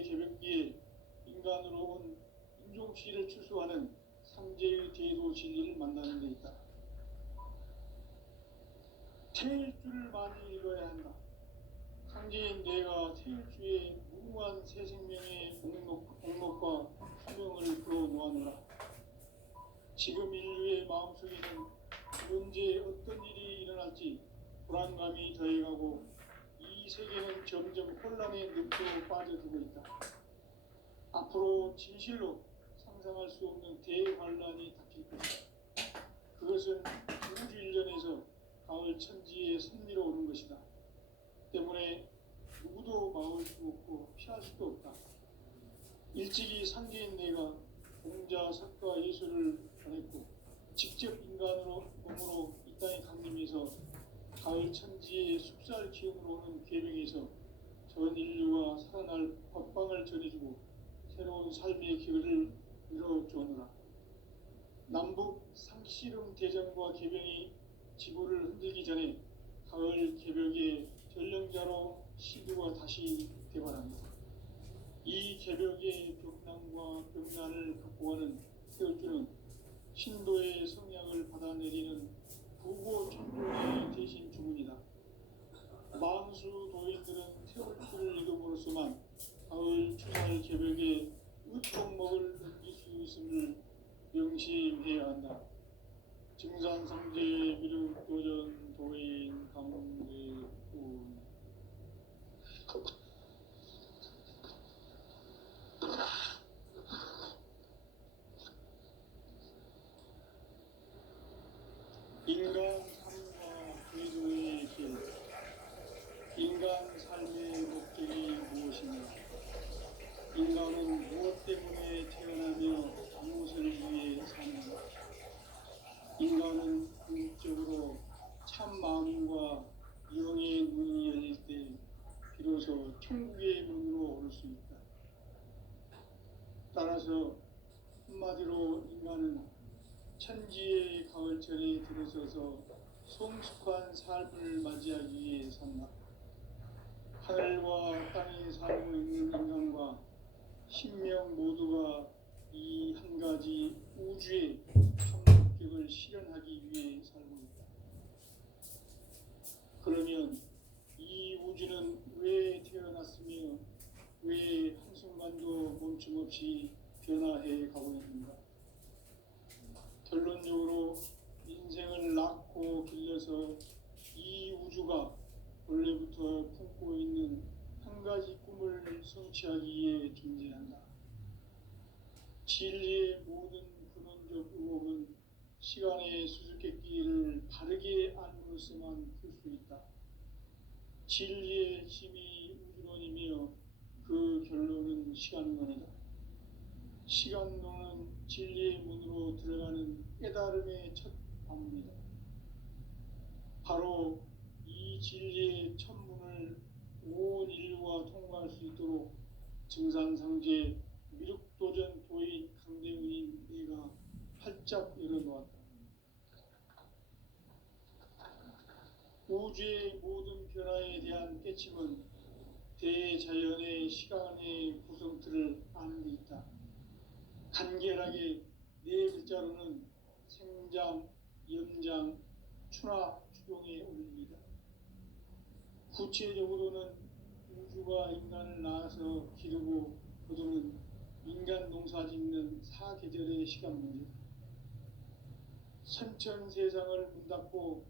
창제의 개벽기에 인간으로 온 인종시를 추수하는 상제의 대도 진리를 만나는 데 있다. 태일주를 많이 읽어야 한다. 상제인 내가 태일주의 무궁한 새 생명의 목록과 수명을 풀어놓아노라. 지금 인류의 마음속에는 언제 어떤 일이 일어날지 불안감이 더해가고 이 세계는 점점 혼란의 늪으로 빠져들고 있다. 앞으로 진실로 상상할 수 없는 대환란이 닥칠 것이다. 그것은 우주 일련에서 가을 천지에 선미로 오는 것이다. 때문에 누구도 막을 수 없고 피할 수도 없다. 일찍이 상제인 내가 공자, 석가, 예술을 보냈고 직접 인간으로 몸으로 이 땅에 강림해서 가을 천지의 숲살 기운으로 오는 계명에서 전 인류가 살아날 법방을 전해주고 새로운 삶의 길을 열어주오노라. 남북 상씨름 대전과 개병이 지구를 흔들기 전에 가을 개벽의 전령자로 시두가 다시 대발합니다. 이 개벽의 벽난과 벽난을 극복하는 태울주는 신도의 성향을 받아내리는 부고 천종의 대신 주문이다. 만수 도인들은 태울주를 읽음으로써만 가을 추살 개벽의 의총목을 넘길 수 있음을 명심해야 한다. 증산상제 미륵도전 도인 강대군 인간 삶과 제도의 길. 인간 삶의 목적이 무엇이냐? 인간은 무엇 때문에 태어나며 무엇을 위해 사는가? 인간은 궁극적으로 참 마음과 영의 문이 열릴 때 비로소 천국의 문으로 올 수 있다. 따라서 한마디로 인간은 천지의 가을철에 들어서서 성숙한 삶을 맞이하기 위해 산다. 하늘과 땅에 살고 있는 인간과 신명 모두가 이 한 가지 우주의 참목적을 실현하기 위해 살고 있다. 그러면 이 우주는 왜 태어났으며 왜 한순간도 멈춤 없이 변화해 가고 있는가? 결론적으로 인생을 낳고 길러서 이 우주가 원래부터 품고 있는 한 가지 꿈을 성취하기 위해 존재한다. 진리의 모든 근원적 의혹은 시간의 수수께끼를 바르게 알므로써만 풀 수 있다. 진리의 힘이 우주론이며 그 결론은 시간론이다. 시간론은 진리의 문으로 들어가는 깨달음의 첫 방문이다. 바로 이 진리의 첫 문을 온 인류가 통과할 수 있도록 증산상제 미륵도전 도인 강대훈인 내가 활짝 열어놓았다. 우주의 모든 변화에 대한 깨침은 대자연의 시간의 구성틀을 아는 데 있다. 간결하게 네 글자로는 생장, 염장, 추나 추동에 올립니다. 구체적으로는 우주가 인간을 낳아서 기르고 거두는 인간 농사 짓는 사계절의 시간 문제다. 선천세상을 문 닫고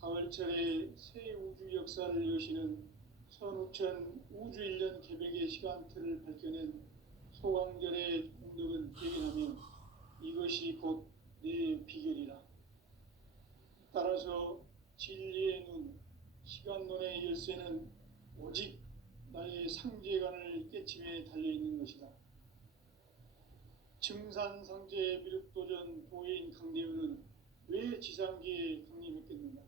가을철에 새 우주 역사를 여시는 선우천 우주일년 개벽의 시간틀을 밝혀낸 소강절의 공덕은 대견하며 이것이 곧 내 비결이라. 따라서 진리의 눈, 시간론의 열쇠는 오직 나의 상제관을 깨침에 달려있는 것이다. 증산상제 미륵도전 도인 강대훈은 왜 지상계에 강림했겠는가?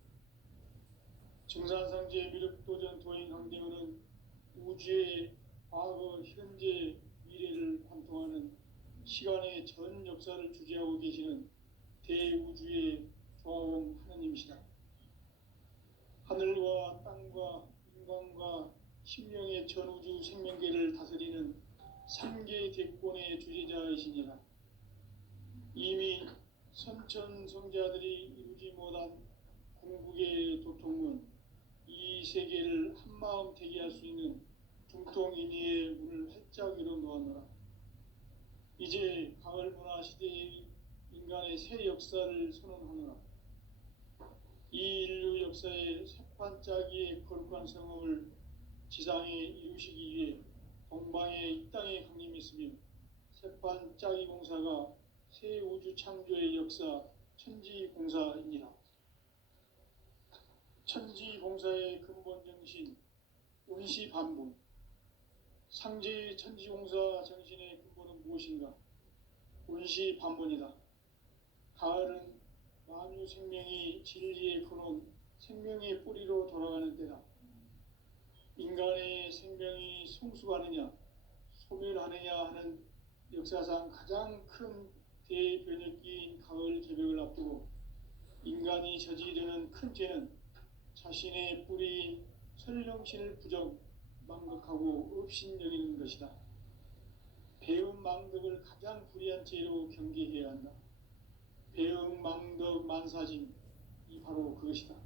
증산상제 미륵도전 도인 강대훈은 우주의 과거, 현재, 미래를 관통하는 시간의 전 역사를 주재하고 계시는 대우주의 조화원 하느님이시다. 하늘과 땅과 인간과 신명의 전우주 생명계를 다스리는 상계 대권의 주재자이시니라. 이미 선천성자들이 이루지 못한 궁극의 도통은 이 세계를 한마음 되게 할 수 있는 중통인의의 문을 활짝 열어 놓았노라. 이제 가을 문화 시대의 인간의 새 역사를 선언하노라. 이 인류 역사의 새판짜기의 거룩한 성업을 지상에 이루시기 위해 동방의 이 땅에 강림했으며 새판짜기 공사가 새 우주 창조의 역사 천지공사이니라. 천지공사의 근본 정신 운시반본. 상제의 천지공사 정신의 근본은 무엇인가? 운시반본이다. 가을은 만유 생명이 진리의 근원, 생명의 뿌리로 돌아가는 때다. 인간의 생명이 성숙하느냐, 소멸하느냐 하는 역사상 가장 큰 대변혁기인 가을 개벽을 앞두고 인간이 저지르는 큰 죄는 자신의 뿌리인 설령신을 부정, 망각하고 업신여기는 것이다. 배움 망덕을 가장 불의한 죄로 경계해야 한다. 배움 망덕 만사진이 바로 그것이다.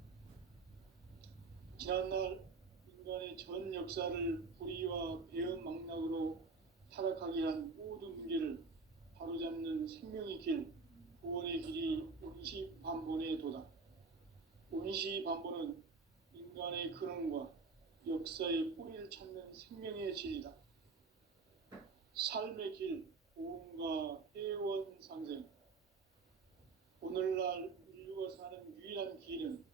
지난날 인간의 전 역사를 불의와 배움 망락으로 타락하게 한 모든 문제를 바로잡는 생명의 길, 구원의 길이 운시반본의 도다. 운시반본은 인간의 근원과 역사의 뿌리를 찾는 생명의 진리다. 삶의 길, 보험과 회원 상생. 오늘날 인류가 사는 유일한 길은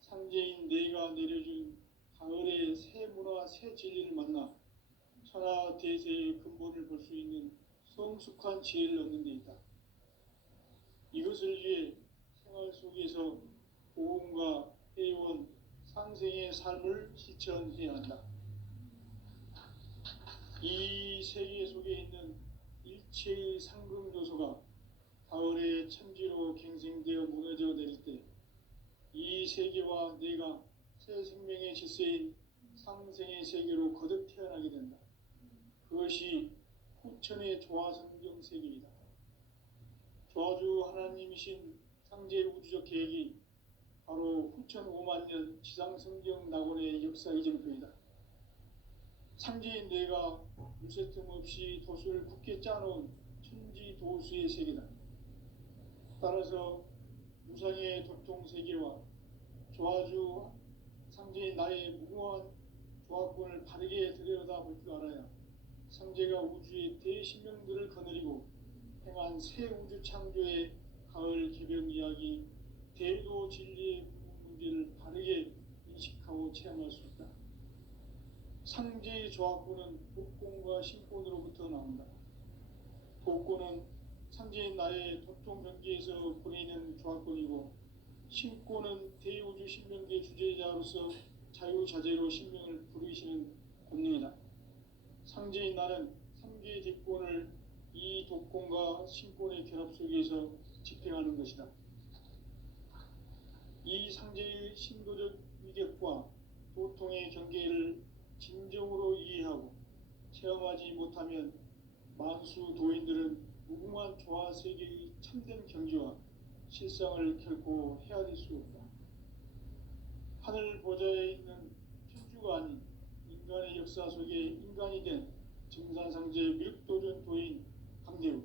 상제인 내가 내려준 가을의 새 문화, 새 진리를 만나 천하 대세의 근본을 볼 수 있는 성숙한 지혜를 얻는 데 있다. 이것을 위해 생활 속에서 보험과 회원, 상생의 삶을 실천해야 한다. 이 세계 속에 있는 일체의 상금 요소가 가을의 천지로 갱생되어 무너져 내릴 때 이 세계와 내가 새 생명의 질서인 상생의 세계로 거듭 태어나게 된다. 그것이 후천의 조화성경 세계이다. 조화주 하나님이신 상제 우주적 계획이 바로 후천 5만년 지상성경 낙원의 역사 이정표이다. 상제인 내가 물새틈 없이 도수를 굳게 짜놓은 천지도수의 세계다. 따라서 무상의 도통세계와 조화주 상제인 나의 무궁한 조화권을 바르게 들여다볼 줄 알아야 상제가 우주의 대신명들을 거느리고 행한 새 우주 창조의 가을 개벽 이야기, 대도 진리의 문제를 바르게 인식하고 체험할 수 있다. 상제의 조화권은 복권과 신권으로부터 나온다. 복권은 상제인 나의 도통 경계에서 보내는 조화권이고, 신권은 대우주 신명계 주제자로서 자유자재로 신명을 부르시는 권능이다. 상제인 나는 3개의 대권을 이 독권과 신권의 결합 속에서 집행하는 것이다. 이 상제의 신도적 위력과 도통의 경계를 진정으로 이해하고 체험하지 못하면 만수 도인들은 무궁한 조화 세계의 참된 경지와 실상을 결코 헤아릴 수 없다. 하늘 보좌에 있는 천주가 아닌 인간의 역사 속에 인간이 된 증산상제 밀도전 도인 강대우,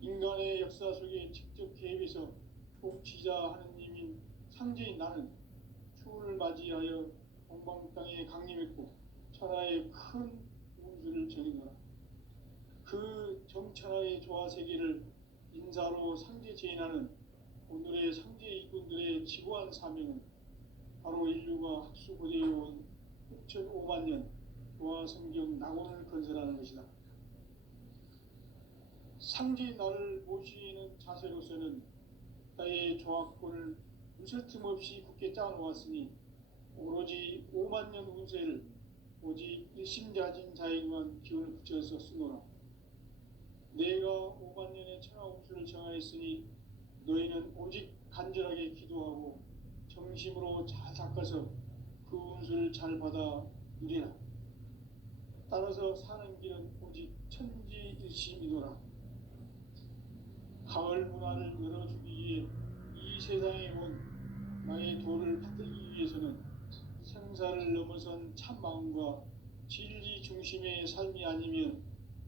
인간의 역사 속에 직접 개입해서 통치자 하느님인 상제인 나는 추운을 맞이하여 동방 땅에 강림했고 천하의 큰 운수를 정의노라. 그 정천하의 조화 세계를 인사로 상제 제인하는 오늘의 상제 일꾼들의 지고한 사명은 바로 인류가 학수고대해온 6,5만 년 조화 성경 낙원을 건설하는 것이다. 상제인 나를 모시는 자세로서는 나의 조화권을 무설틈 없이 굳게 짜놓았으니 오로지 5만 년 운세를 오직 일심자진 자에게만 기운을 붙여서 쓰노라. 내가 5만 년의 천하 운수를 정하였으니 너희는 오직 간절하게 기도하고 정심으로 잘 닦아서 그 운수를 잘 받아 누리라. 따라서 사는 길은 오직 천지일심이노라. 가을 문화를 열어주기 위해 이 세상에 온 나의 도를 받들기 위해서는 생사를 넘어선 참마음과 진리 중심의 삶이 아니면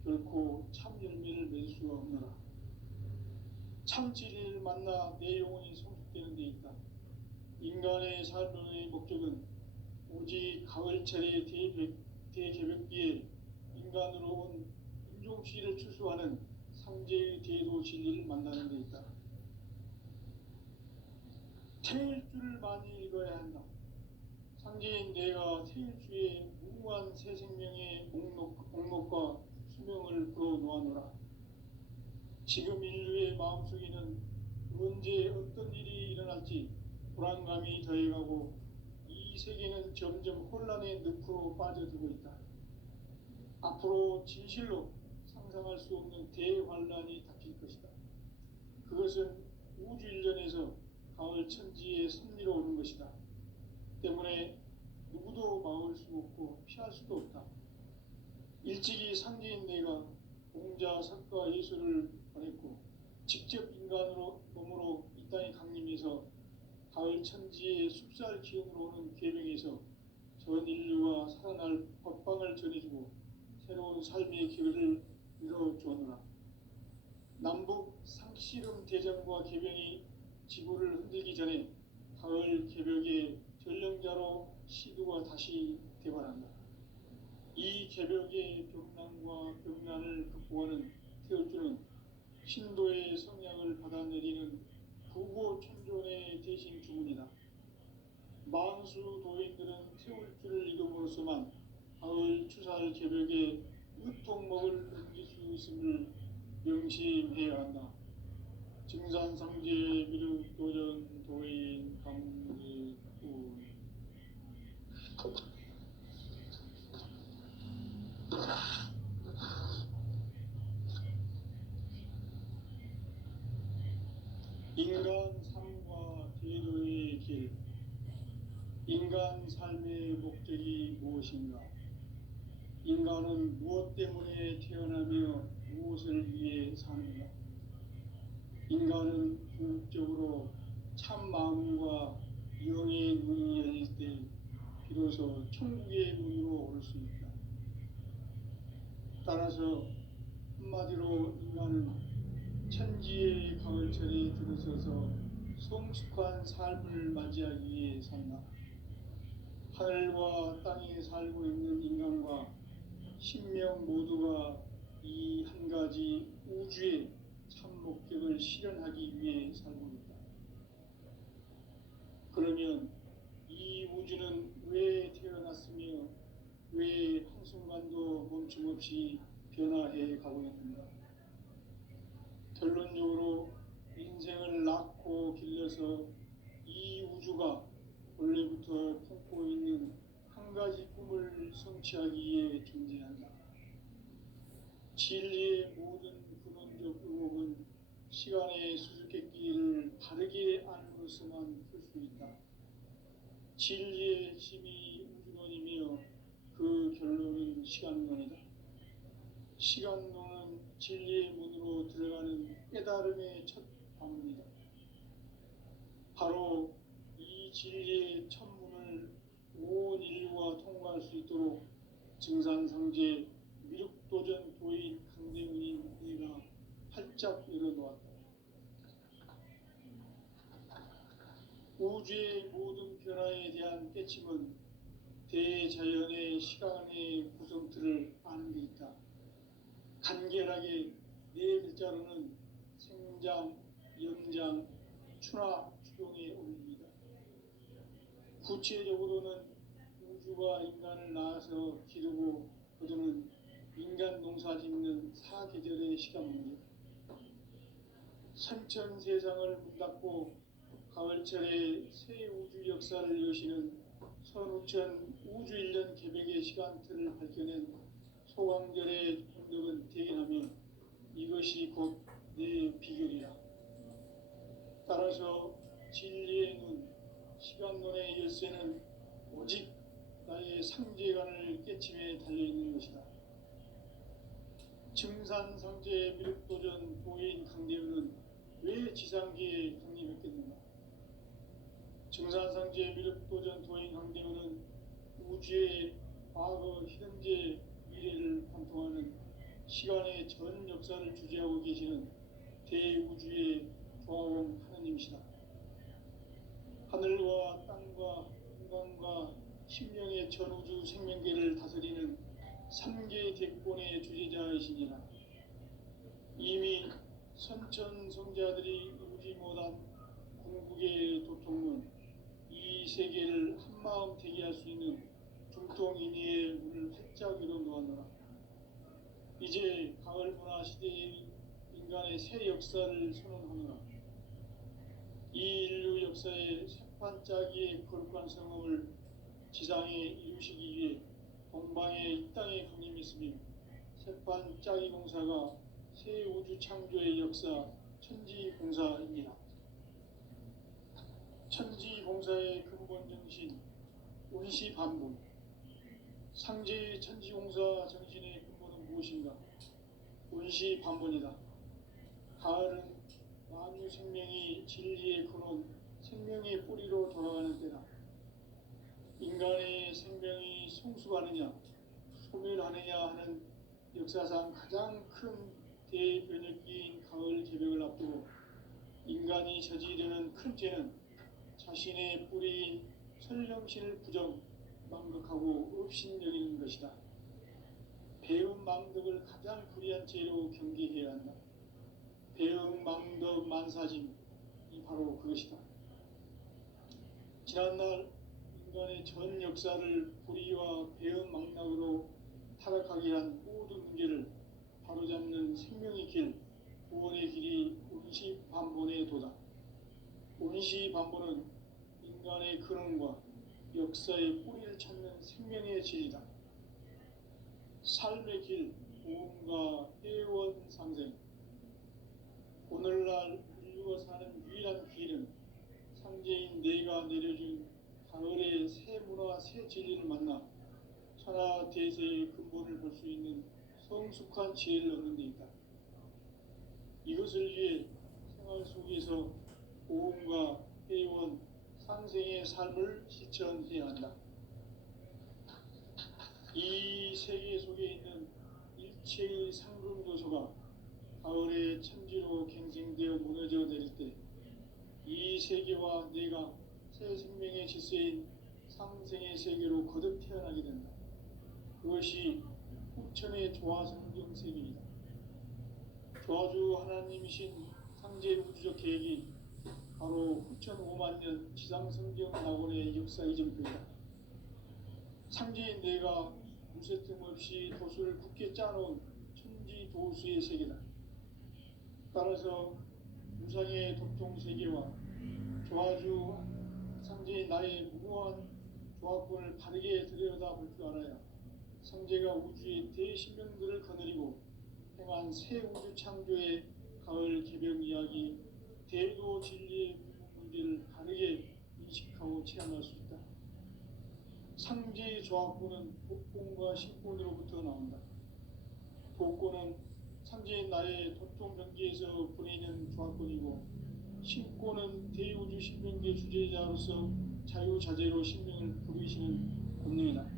결코 참 열매를 맺을 수가 없노라. 참 진리를 만나 내 영혼이 성숙되는 데 있다. 인간의 삶의 목적은 오직 가을철의 대개벽비에 인간으로 온 인종시를 추수하는 상제의 대도 진리를 만나는 데 있다. 태일주를 많이 읽어야 한다. 상제인 내가 태일주의 무궁한 새 생명의 목록과 수명을 풀어놓아노라. 지금 인류의 마음속에는 언제 어떤 일이 일어날지 불안감이 더해가고 이 세계는 점점 혼란의 늪으로 빠져들고 있다. 앞으로 진실로 상상할 수 없는 대환란이 닥칠 것이다. 그것은 우주 일련에서 가을 천지의 섭리로 오는 것이다. 때문에 누구도 막을 수 없고 피할 수도 없다. 일찍이 상제인 내가 공자, 석가, 예수를 보냈고 직접 인간으로 몸으로 이 땅에 강림해서 가을 천지의 숲살 기운으로 오는 계명에서 전 인류가 살아날 법방을 전해주고 새로운 삶의 길을 열어주었노라. 남북 상씨름 대전과 개병이 지구를 흔들기 전에 가을 개벽의 전령자로 시두가 다시 대발한다. 이 개벽의 벽난과 벽난을 극복하는 태울주는 신도의 성약을 받아내리는 부고천존의 대신 주문이다. 만수 도인들은 태울주를 읽음으로써만 가을 추살 개벽에 으통먹을 넘길 수 있음을 명심해야 한다. 증산상제 미륵도전 도인 강제구 인간 삶과 제도의 길. 인간 삶의 목적이 무엇인가? 인간은 무엇 때문에 태어나며 무엇을 위해 사는가? 인간은 궁극적으로 참 마음과 영의 문이 열릴 때 비로소 천국의 문으로 올 수 있다. 따라서 한마디로 인간은 천지의 가을철에 들어서서 성숙한 삶을 맞이하기 위해 산다. 하늘과 땅에 살고 있는 인간과 신명 모두가 이 한 가지 우주의 참 목적을 실현하기 위해 살고 있다. 그러면 이 우주는 왜 태어났으며 왜 한순간도 멈춤없이 변화해 가고 있는가? 결론적으로 인생을 낳고 길러서 이 우주가 원래부터 품고 있는 한 가지 꿈을 성취하기 위해 존재한다. 진리의 모든 근원적 의혹은 시간의 수수께끼를 바르게 알므로서만 풀 수 있다. 진리의 핵심이 우주론이며 그 결론은 시간론이다. 시간론은 진리의 문으로 들어가는 깨달음의 첫 방문이다. 바로 이 진리의 첫 문을 온 인류가 통과할 수 있도록 증산상제 미륵도전 도인 강대문인 내가 활짝 열어놓았다. 우주의 모든 변화에 대한 깨침은 대자연의 시간의 구성틀을 아는 데 있다. 간결하게 네 글자로는 생장, 영장, 추나 추동의 원리이다. 구체적으로는 우주가 인간을 낳아서 기르고 거두는 인간 농사 짓는 사계절의 시간 문제. 선천 세상을 문 닫고 가을철에 새 우주 역사를 여시는 선우천 우주 1년 개벽의 시간틀을 밝혀낸 소강절의 공덕은 대견하며 이것이 곧 내 비결이라. 따라서 진리의 눈, 시간론의 열쇠는 오직 나의 상제관을 깨침에 달려있는 것이다. 증산상제 미륵도전 도인 강대우는 왜 지상계에 강림했겠는가? 증산상제 미륵도전 도인 강대우는 우주의 과거, 현재, 미래를 관통하는 시간의 전 역사를 주재하고 계시는 대우주의 조화원 하느님이시다. 하늘과 땅과 인간과 신명의 전우주 생명계를 다스리는 3개 대권의 주재자이시니라. 이미 선천성자들이 이루지 못한 궁극의 도통은 이 세계를 한마음 되게 할 수 있는 중통인의의 문을 활짝 열어놓았노라. 이제 가을 문화 시대의 인간의 새 역사를 선언하노라. 이 인류 역사의 새판짜기의 거룩한 성험을 지상에 이루시기 위해 동방의 이 땅에 강림했으며 새판짜기 공사가 새 우주 창조의 역사 천지공사입니다. 천지공사의 근본 정신 운시반본. 상제의 천지공사 정신의 근본은 무엇인가? 운시반본이다. 가을은 만유 생명이 진리의 근원, 생명의 뿌리로 돌아가는 때다. 인간의 생명이 성숙하느냐, 소멸하느냐 하는 역사상 가장 큰 대변혁기인 가을 개벽을 앞두고 인간이 저지르는 큰 죄는 자신의 뿌리인 설령신을 부정, 망덕하고 업신여기는 것이다. 배음 망덕을 가장 불의한 죄로 경계해야 한다. 배음 망덕 만사짐이 바로 그것이다. 지난날 인간의 전 역사를 불의와 배음 망락으로 타락하게 한 모든 문제를 바로잡는 생명의 길, 구원의 길이 운시반본의 도다. 운시반본은 인간의 근원과 역사의 뿌리를 찾는 생명의 진리다. 삶의 길, 보험과 회원 상생. 오늘날 인류가 사는 유일한 길은 상제인 내가 내려준 가을의 새 문화, 새 진리를 만나 천하 대세의 근본을 볼 수 있는 성숙한 지혜를 얻는 데 있다. 이것을 위해 생활 속에서 보험과 회원, 상생의 삶을 실천해야 한다. 이 세계 속에 있는 일체의 상금 요소가 가을의 천지로 갱생되어 무너져 내릴 때 이 세계와 내가 새 생명의 질서인 상생의 세계로 거듭 태어나게 된다. 그것이 후천의 조화성경 세계이다. 조화주 하나님이신 상제 우주적 계획이 바로 후천 5만 년 지상성경 낙원의 역사 이전표이다. 상제인 내가 무쇠틈 없이 도수를 굳게 짜놓은 천지도수의 세계다. 따라서 무상의 도통세계와 조화주 상제인 나의 무궁한 조화권을 바르게 들여다볼 줄 알아야 상제가 우주의 대신명들을 거느리고 행한 새 우주 창조의 가을 개벽 이야기, 대도 진리의 문제를 바르게 인식하고 체험할 수 있다. 상제의 조화권은 복권과 신권으로부터 나온다. 복권은 상제인 나의 도통 경계에서 보내는 조화권이고, 신권은 대우주 신명계 주제자로서 자유자재로 신명을 부르시는 권능이다.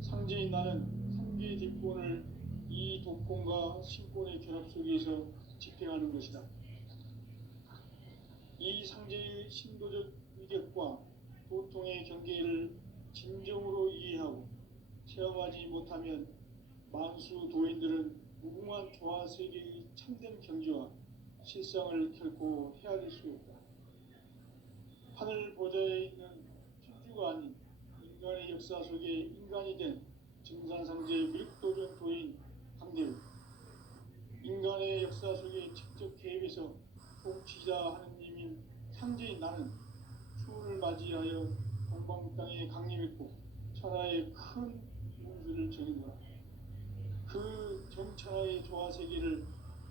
상제인 나는 3개 뒷권을 이 독권과 신권의 결합 속에서 집행하는 것이다. 이 상제의 신도적 위력과 도통의 경계를 진정으로 이해하고 체험하지 못하면 만수 도인들은 무궁한 조화 세계의 참된 경지와 실상을 결코 헤아릴 수 없다. 하늘 보좌에 있는 천주가 아닌 인간의 역사 속에 인간이 된 증산상제 미륵도전 도인 강대우. 인간의 역사 속에 직접 개입해서 통치자 하느님인 상제인 나는 추운을 맞이하여 동방 땅에 강림했고 천하의 큰 운수를 정해노라. 그 정천하의 조화 세계를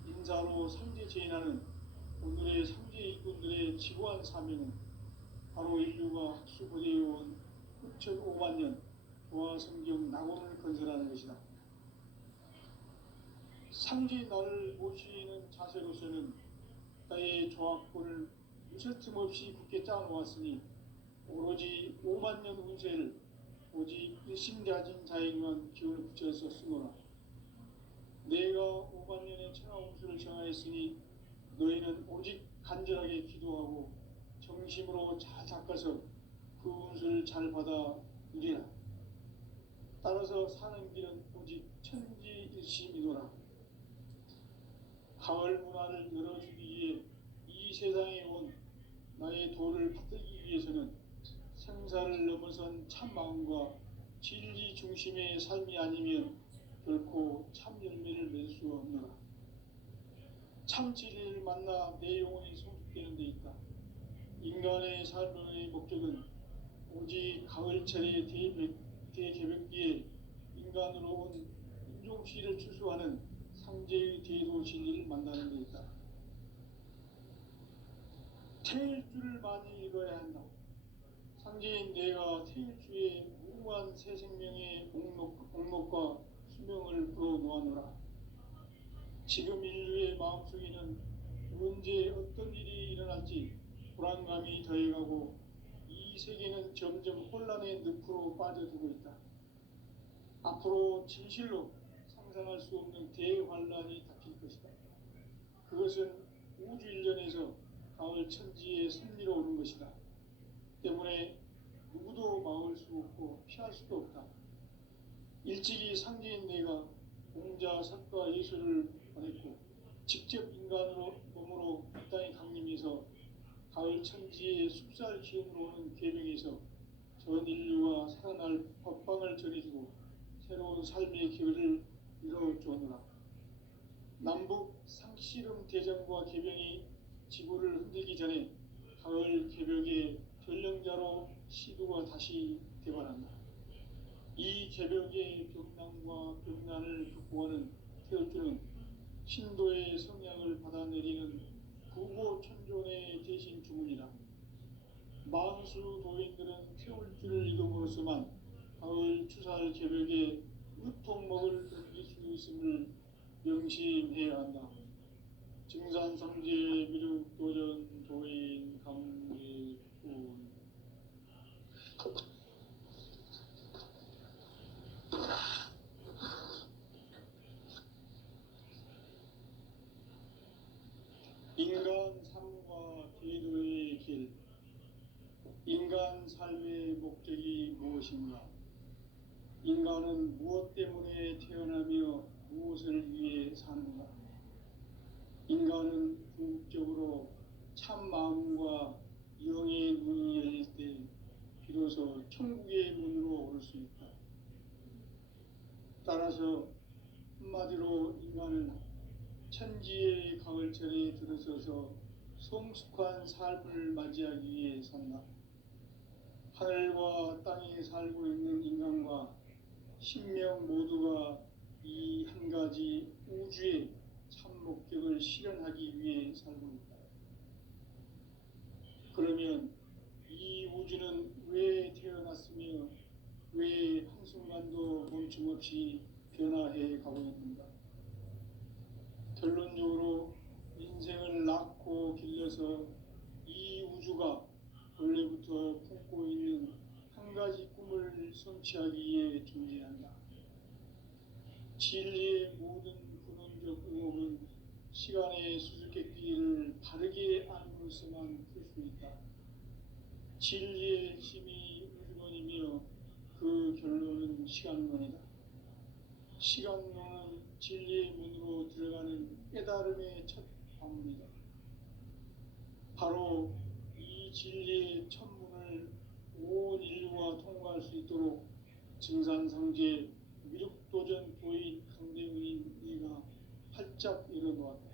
인사로 상제 제인하는 오늘의 상제 일꾼들의 지고한 사명은 바로 인류가 학수고대해온 후천 5만 년 조화 성경 낙원을 건설하는 것이다. 상지 나를 모시는 자세로서는 나의 조합권을 무술 틈 없이 굳게 짜놓았으니 오로지 5만 년 운세를 오직 일심가진 자에게만 기운을 붙여서 쓰노라. 내가 5만 년의 천하 운수를 정하였으니 너희는 오직 간절하게 기도하고 정심으로 잘 닦아서 그 운수를 잘 받아 누리라. 따라서 사는 길은 오직 천지일심이노라. 가을 문화를 열어주기 위해 이 세상에 온 나의 도를 받들기 위해서는 생사를 넘어선 참 마음과 진리 중심의 삶이 아니면 결코 참 열매를 맺을 수 없노라. 참 진리를 만나 내 영혼이 성숙되는 데 있다. 인간의 삶의 목적은 오직 가을철의 대개벽기에 인간으로 온 인종시를 추수하는 상제의 대도 진리를 만나는 데 있다. 태일주를 많이 읽어야 한다. 상제인 내가 태일주의 무궁한 새 생명의 옥록과 수명을 불어놓아노라. 지금 인류의 마음속에는 언제 어떤 일이 일어날지 불안감이 더해가고 이 세계는 점점 혼란의 늪으로 빠져들고 있다. 앞으로 진실로 상상할 수 없는 대환란이 닥칠 것이다. 그것은 우주 일련에서 가을 천지의 섭리로 오는 것이다. 때문에 누구도 막을 수 없고 피할 수도 없다. 일찍이 상제인 내가 공자, 석가, 예술을 보냈고 직접 인간으로 몸으로 이 땅에 강림해서 가을 천지의 숲살 기운으로 오는 계명에서 전 인류와 살아날 법방을 전해주고 새로운 삶의 길을 이뤄주오노라. 남북 상씨름 대전과 개병이 지구를 흔들기 전에 가을 개벽의 전령자로 시도가 다시 대발한다. 이 개벽의 벽난과 벽난을 극복하는 태울주는 신도의 성향을 받아내리는 구고천존의 대신 주문이다. 만수 도인들은 태울주를 이름으로서만 가을 추살 개벽에 으통먹을 던질 수 있음을 명심해야 한다. 증산성제 미륵도전 도인 강례군. 인간 삶과 계도의 길. 인간 삶의 목적이 무엇인가? 인간은 무엇 때문에 태어나며 무엇을 위해 사는가? 인간은 궁극적으로 참 마음과 영의 문이 열릴 때 비로소 천국의 문으로 올 수 있다. 따라서 한마디로 인간은 천지의 가을철에 들어서서 성숙한 삶을 맞이하기 위해 산다. 하늘과 땅에 살고 있는 인간과 신명 모두가 이 한 가지 우주의 참 목적을 실현하기 위해 살고 있다. 그러면 이 우주는 왜 태어났으며 왜 한순간도 멈춤없이 변화해 가고 있는가? 결론적으로 인생을 낳고 길러서 이 우주가 원래부터 품고 있는 한 가지 꿈을 성취하기 위해 존재한다. 진리의 모든 근원적 의혹은 시간의 수수께끼를 바르게 알므로서만 풀 수 있다. 진리의 핵심이 우주론이며 그 결론은 시간론이다. 시간론은 진리의 문으로 들어가는 깨달음의 첫 방문이다. 바로 이 진리의 첫 문을 온 인류가 통과할 수 있도록 증산성제 미륵도전 도인 강대훈인 네가 활짝 열어놓았다.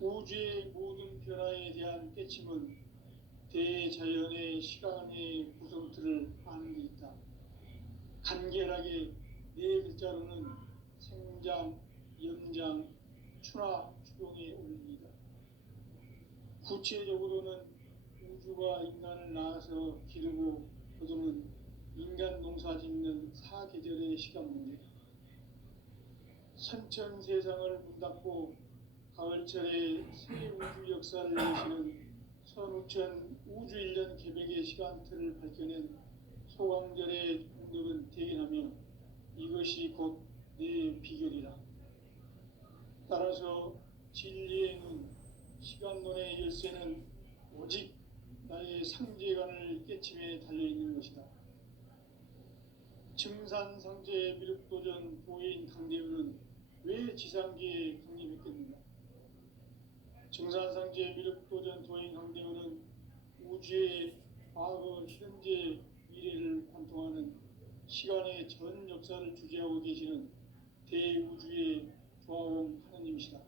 우주의 모든 변화에 대한 깨침은 대자연의 시간의 구성틀을 아는 데 있다. 간결하게 네 글자로는 생장, 연장, 추나 추동의 원리이다. 구체적으로는 우주가 인간을 낳아서 기르고 거두는 인간 농사 짓는 사계절의 시간 문제다. 선천 세상을 문닫고 가을철에 새 우주 역사를 여시는 선우천 우주일년 개백의 시간틀을 밝혀낸 소강절의 공덕은 대견하며 이것이 곧 내 비결이라. 따라서 진리의 눈, 시간론의 열쇠는 오직 나의 상제관을 깨침에 달려있는 것이다. 증산상제 미륵도전 도인 강대우는 왜 지상계에 강림했겠는가? 증산상제 미륵도전 도인 강대우는 우주의 과거, 현재, 미래를 관통하는 시간의 전 역사를 주재하고 계시는 대우주의 조화원 하느님이시다.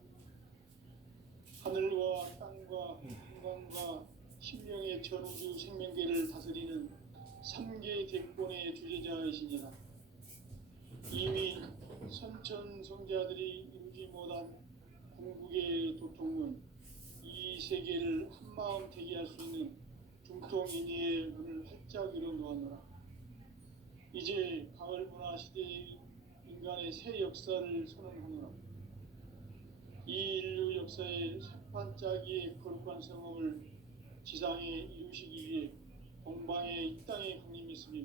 하늘과 땅과 인간과 신명의 전우주 생명계를 다스리는 3개 대권의 주제자이시니라. 이미 선천성자들이 이루지 못한 궁극의 도통은 이 세계를 한마음 되게 할 수 있는 중통인의의 문을 활짝 열어놓았노라. 이제 가을 문화 시대의 인간의 새 역사를 선언하노라. 이 인류 역사의 새판짜기의 거룩한 성험을 지상에 이루시기 위해 동방의 이 땅에 강림했으며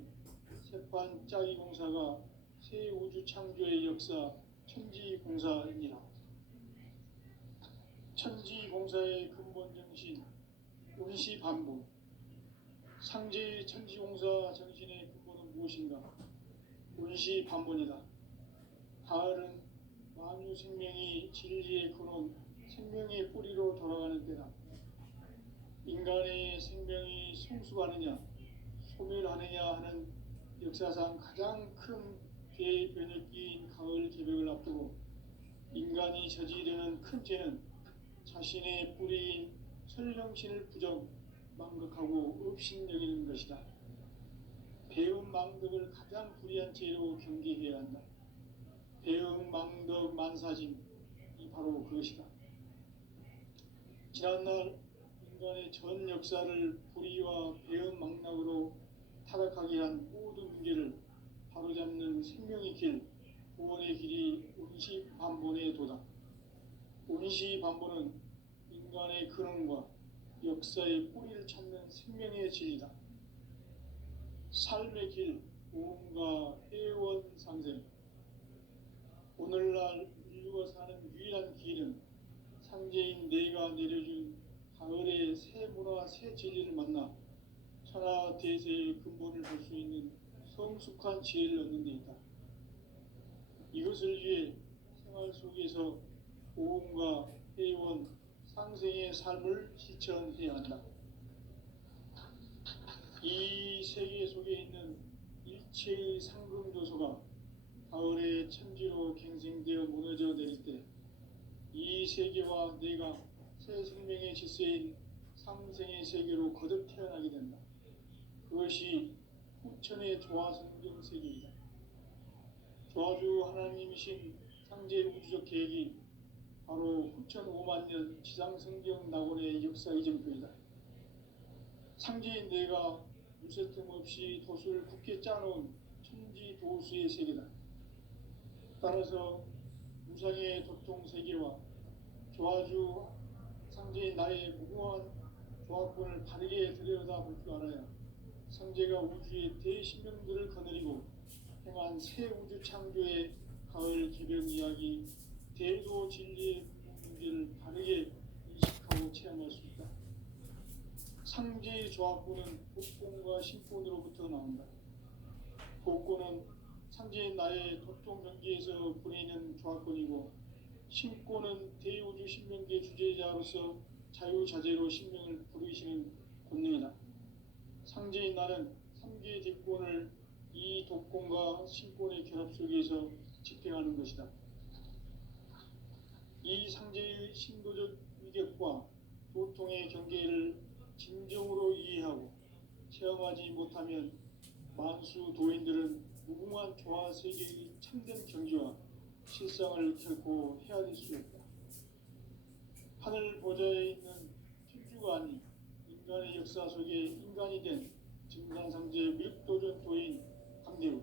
새판짜기 공사가 새 우주 창조의 역사 천지공사이니라. 천지공사의 근본 정신 운시반복. 상제의 천지공사 정신의 근본은 무엇인가? 운시반본이다. 가을은 만유 생명이 진리의 근원, 생명의 뿌리로 돌아가는 때다. 인간의 생명이 성숙하느냐, 소멸하느냐 하는 역사상 가장 큰 대변혁기인 가을 개벽을 앞두고 인간이 저지르는 큰 죄는 자신의 뿌리인 설령신을 부정, 망극하고 업신여기는 것이다. 배움 망덕을 가장 불의한 죄로 경계해야 한다. 배움 망덕 만사짐이 바로 그것이다. 지난날 인간의 전 역사를 불의와 배움 망락으로 타락하게 한 모든 문제를 바로잡는 생명의 길, 구원의 길이 운시반본의 도다. 운시반본은 인간의 근원과 역사의 뿌리를 찾는 생명의 진리다. 삶의 길, 보험과 회원 상생. 오늘날 인류가 사는 유일한 길은 상제인 내가 내려준 가을의 새 문화, 새 진리를 만나 천하 대세의 근본을 볼 수 있는 성숙한 지혜를 얻는 데 있다. 이것을 위해 생활 속에서 보험과 회원, 상생의 삶을 실천해야 한다. 이 세계 속에 있는 일체의 상금 요소가 가을의 천지로 갱생되어 무너져 내릴 때 이 세계와 내가 새 생명의 질서인 상생의 세계로 거듭 태어나게 된다. 그것이 후천의 조화성경 세계이다. 조화주 하나님이신 상제 우주적 계획이 바로 후천 5만 년 지상성경 낙원의 역사 이전표이다. 상제인 내가 무쇠틈 없이 도수를 굳게 짜놓은 천지 도수의 세계다. 따라서 무상의 도통 세계와 조화주 상제인 나의 무궁한 조합권을 바르게 들여다볼 줄 알아야 상제가 우주의 대신명들을 거느리고 행한 새 우주 창조의 가을 개벽 이야기, 대도 진리의 문제를 바르게 인식하고 체험할 수 있다. 상제의 조합권은 복권과 신권으로부터 나온다. 복권은 상제인 나의 도통 경계에서 보내는 조합권이고, 신권은 대우주 신명계 주제자로서 자유자재로 신명을 부르시는 권능이다. 상제인 나는 3개 대권을 이 독권과 신권의 결합 속에서 집행하는 것이다. 이 상제의 신도적 위격과 도통의 경계를 진정으로 이해하고 체험하지 못하면 만수 도인들은 무궁한 조화 세계의 참된 경지와 실상을 결코 헤아릴 수 없다. 하늘 보좌에 있는 천주가 아닌 인간의 역사 속에 인간이 된 증산상제 미륵도전 도인 강대우.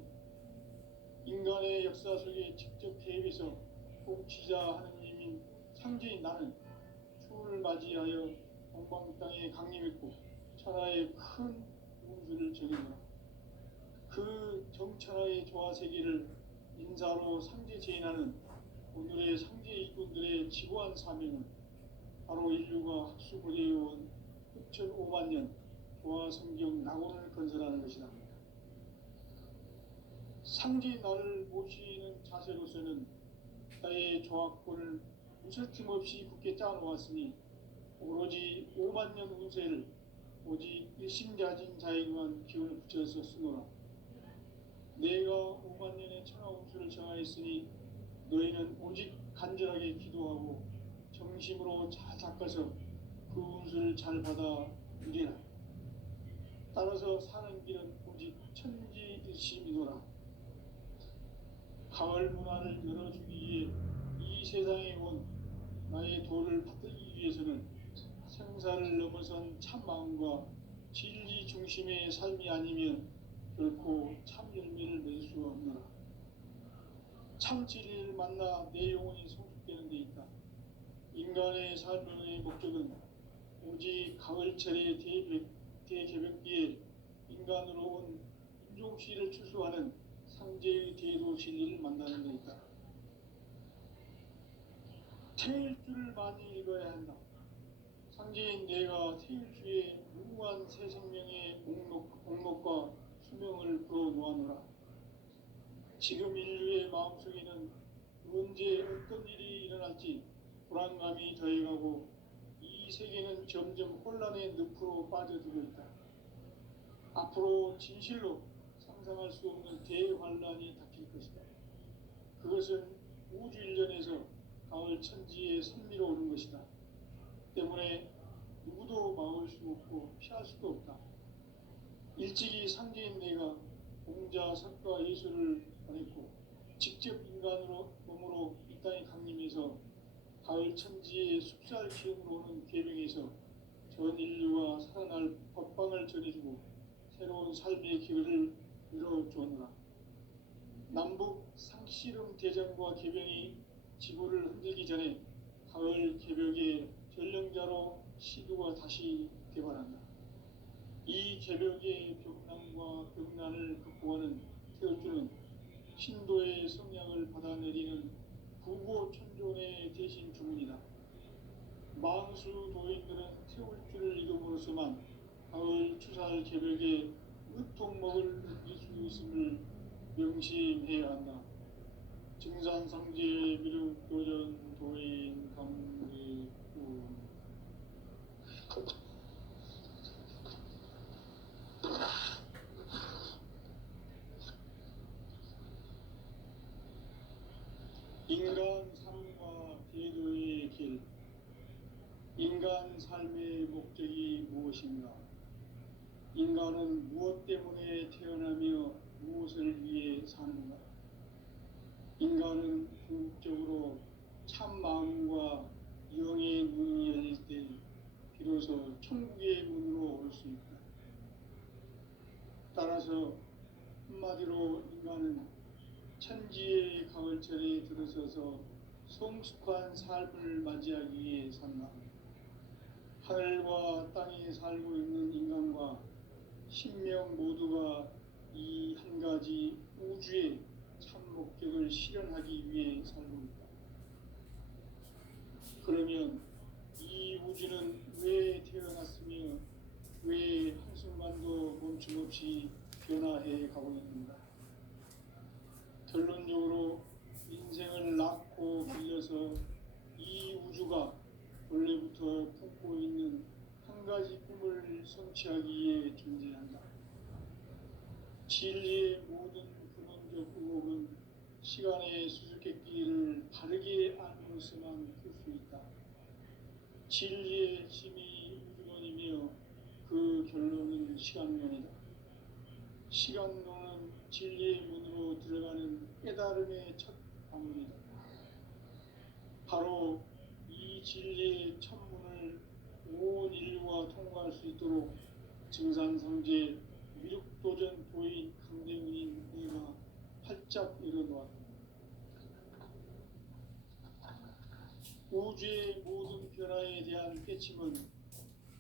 인간의 역사 속에 직접 개입해서 통치자 하느님인 상제인 나는 추운을 맞이하여 동방 땅에 강림했고 천하의 큰 운수를 전해노라. 그 정천하의 조화세계를 인사로 상제 제인하는 오늘의 상제 일꾼들의 지고한 사명은 바로 인류가 학수고대해온 흑천 5만 년 조화성경 낙원을 건설하는 것이다. 상제인 나를 모시는 자세로서는 나의 조화권을 무설팀 없이 굳게 짜놓았으니 오로지 5만 년 운세를 오직 일심가진 자에게만 기운을 붙여서 쓰노라. 내가 5만 년의 천하 운수를 정하였으니 너희는 오직 간절하게 기도하고 정심으로 잘 닦아서 그 운수를 잘 받아 누리라. 따라서 사는 길은 오직 천지일심이노라. 가을 문화를 열어주기 위해 이 세상에 온 나의 도를 받들기 위해서는 생사를 넘어선 참 마음과 진리 중심의 삶이 아니면 결코 참 열매를 낼 수 없노라. 참 진리를 만나 내 영혼이 성숙되는 데 있다. 인간의 삶의 목적은 오직 가을철의 대개벽기에 인간으로 온 인종씨를 추수하는 상제의 대도 진리를 만나는 데 있다. 태일주를 많이 읽어야 한다. 상제인 내가 태일주의 무궁한 새 생명의 목록과 수명을 불어놓아노라. 지금 인류의 마음속에는 언제 어떤 일이 일어날지 불안감이 더해가고 이 세계는 점점 혼란의 늪으로 빠져들고 있다. 앞으로 진실로 상상할 수 없는 대환란이 닥칠 것이다. 그것은 우주 일련에서 가을 천지에 선미로 오는 것이다. 때문에 누구도 막을 수 없고 피할 수도 없다. 일찍이 상제인 내가 공자, 석가, 예수를 보냈고 직접 인간으로 몸으로 이 땅에 강림해서 가을 천지의 숲살 기운으로 오는 계명에서 전 인류와 살아날 법방을 전해주고 새로운 삶의 기회를 열어주었노라. 남북 상씨름 대전과 개병이 지구를 흔들기 전에 가을 개벽의 전령자로 시도가 다시 개발한다. 이 개벽의 벽난과 벽난을 극복하는 태울주는 신도의 성향을 받아내리는 부고천존의 대신 주문이다. 망수 도인들은 태울주를 이름으로서만 가을 추살 개벽의 으통먹을 느낄 수 있음을 명심해야 한다. 증산상제 미륵도전 도인 강례군 인간 삶과 대도의 길. 인간 삶의 목적이 무엇인가? 인간은 무엇 때문에 태어나며 무엇을 위해 사는가? 인간은 궁극적으로 참 마음과 영의 문이 열릴 때 비로소 천국의 문으로 올 수 있다. 따라서 한마디로 인간은 천지의 가을철에 들어서서 성숙한 삶을 맞이하기 위해 산다. 하늘과 땅에 살고 있는 인간과 신명 모두가 이 한 가지 우주의 참 목적을 실현하기 위해 살고 있다. 그러면 이 우주는 왜 태어났으며 왜 한순간도 멈춤없이 변화해 가고 있는가? 결론적으로 인생을 낳고 길러서 이 우주가 원래부터 품고 있는 한 가지 꿈을 성취하기 위해 존재한다. 진리의 모든 근원적 의혹은 시간의 수수께끼를 바르게 알므로서만 풀 수 있다. 진리의 힘이 우주론이며 그 결론은 시간론이다. 시간론은 진리의 문으로 들어가는 깨달음의 첫 방문이다. 바로 이 진리의 첫 문을 온 인류가 통과할 수 있도록 증산상제 미륵도전 도인 강대문인 내가 활짝 열어놓았다. 우주의 모든 변화에 대한 깨침은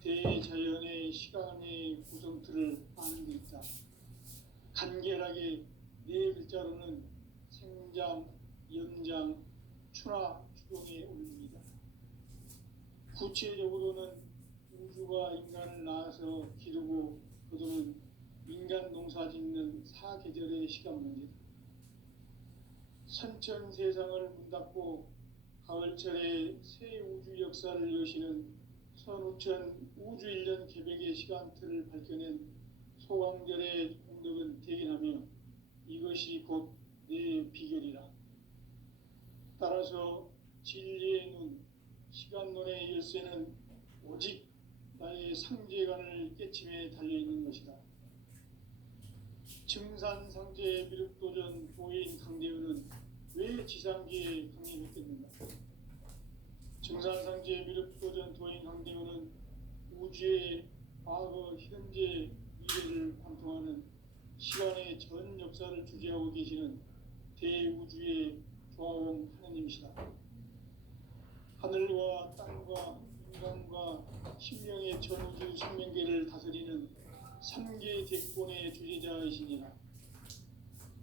대자연의 시간의 구성틀을 아는 데 있다. 간결하게 네 글자로는 생장, 연장, 추나 추동에 올립니다. 구체적으로는 우주가 인간을 낳아서 기르고 거두는 인간 농사 짓는 사계절의 시간 문제다. 선천 세상을 문 닫고 가을철에 새 우주 역사를 여시는 선우천 우주 1년 개백의 시간틀을 밝혀낸 소강절의 공덕은 대견하며 이것이 곧 내 비결이라. 따라서 진리의 눈, 시간론의 열쇠는 오직 나의 상제관을 깨침에 달려있는 것이다. 증산상제 미륵도전 도인 강대현은 왜 지상기에 강림했겠는가? 증산상제 미륵도전 도인 강대현은 우주의 과거, 현재, 미래를 관통하는 시간의 전 역사를 주재하고 계시는 대우주의 조화원 하느님이시다. 하늘과 땅과 인간과 신명의 전우주 생명계를 다스리는 3계 대권의 주재자이시니라.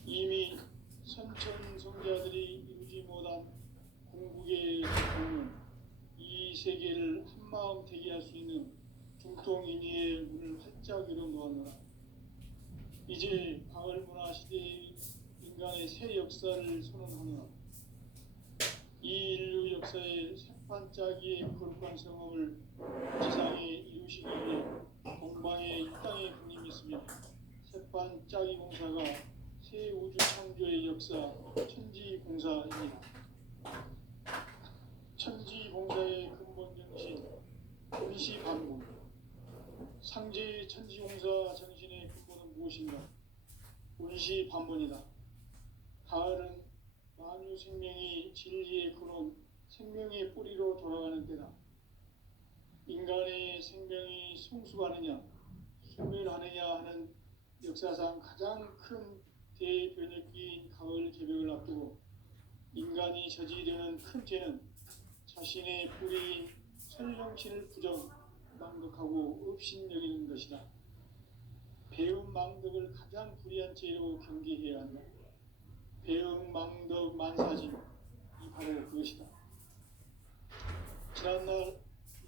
이미 선천 성자들이 이루지 못한 궁극의 공은 이 세계를 한마음 되게 할 수 있는 중통인의의 문을 활짝 열어놓았노라. 이제 가을 문화 시대의 인간의 새 역사를 선언하노라. 이 인류 역사의 새반짝이의 거룩한 성험을 지상에 이루시기 위해 동방에 이 땅에 군림했으며 새반짝이 공사가 새 우주 창조의 역사 천지공사입니다. 천지공사의 근본 정신 운시반본. 상제의 천지공사 정신의 근본은 무엇인가? 운시반본이다. 가을은 만유 생명이 진리의 근원, 생명의 뿌리로 돌아가는 때다. 인간의 생명이 성숙하느냐, 소멸하느냐 하는 역사상 가장 큰 대변혁기인 가을 개벽을 앞두고 인간이 저지르는 큰 죄는 자신의 뿌리인 설령신을 부정, 망덕하고 업신여기는 것이다. 배움 망덕을 가장 불의한 죄로 경계해야 한다. 배움 망덕 만사진, 이 바로 그것이다. 지난날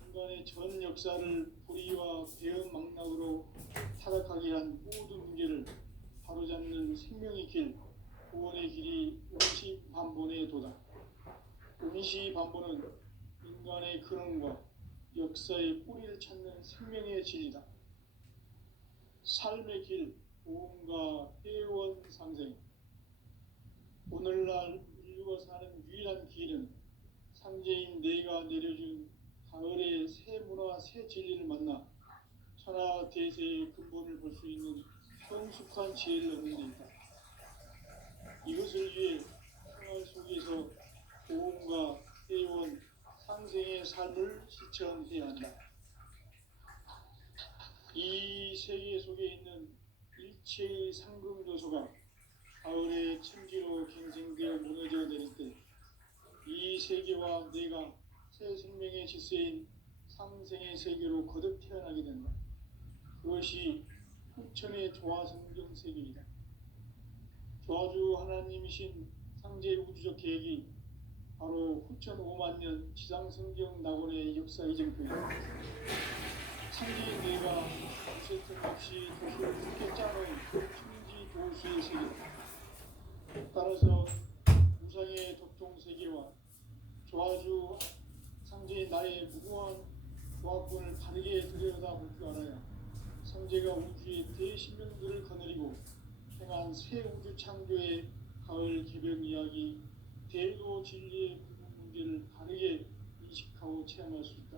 인간의 전 역사를 불의와 배움 망락으로 타락하게 한 모든 문제를 바로잡는 생명의 길, 구원의 길이 운시반본의 도다. 운시반본은 인간의 근원과 역사의 뿌리를 찾는 생명의 진리다. 삶의 길, 보험과 회원 상생. 오늘날 인류가 사는 유일한 길은 상제인 내가 내려준 가을의 새 문화, 새 진리를 만나 천하 대세의 근본을 볼 수 있는 성숙한 지혜를 얻는 데 있다. 이것을 위해 생활 속에서 보험과 회원, 상생의 삶을 실천해야 한다. 이 세계 속에 있는 일체의 상금 요소가 가을의 천지로 갱생되어 무너져 내릴 때 이 세계와 내가 새 생명의 질서인 상생의 세계로 거듭 태어나게 된다. 그것이 후천의 조화성경 세계이다. 조화주 하나님이신 상제 우주적 계획이 바로 후천 5만 년 지상성경 낙원의 역사 이정표이다. 상제인 내가 어쩔 틈 없이 도시를 함께 짜놓은 천지 도수의 세계. 따라서 우상의 독통 세계와 조화주 상제인 나의 무궁한 조합권을 바르게 들여다볼 줄 알아야 상제가 우주의 대신명들을 거느리고 행한 새 우주 창조의 가을 개벽 이야기, 대도 진리의 구분 문제를 바르게 인식하고 체험할 수 있다.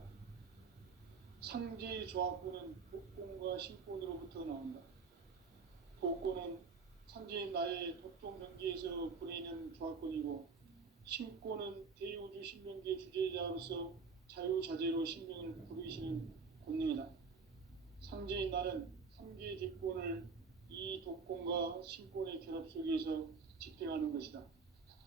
상제의 조합권은 독권과 신권으로부터 나온다. 독권은 상제인 나의 독종 경계에서 보내는 조합권이고 신권은 대우주 신명계 주제자로서 자유자재로 신명을 부르시는 권능이다. 상제인 나는 3개 대권을 이 독권과 신권의 결합 속에서 집행하는 것이다.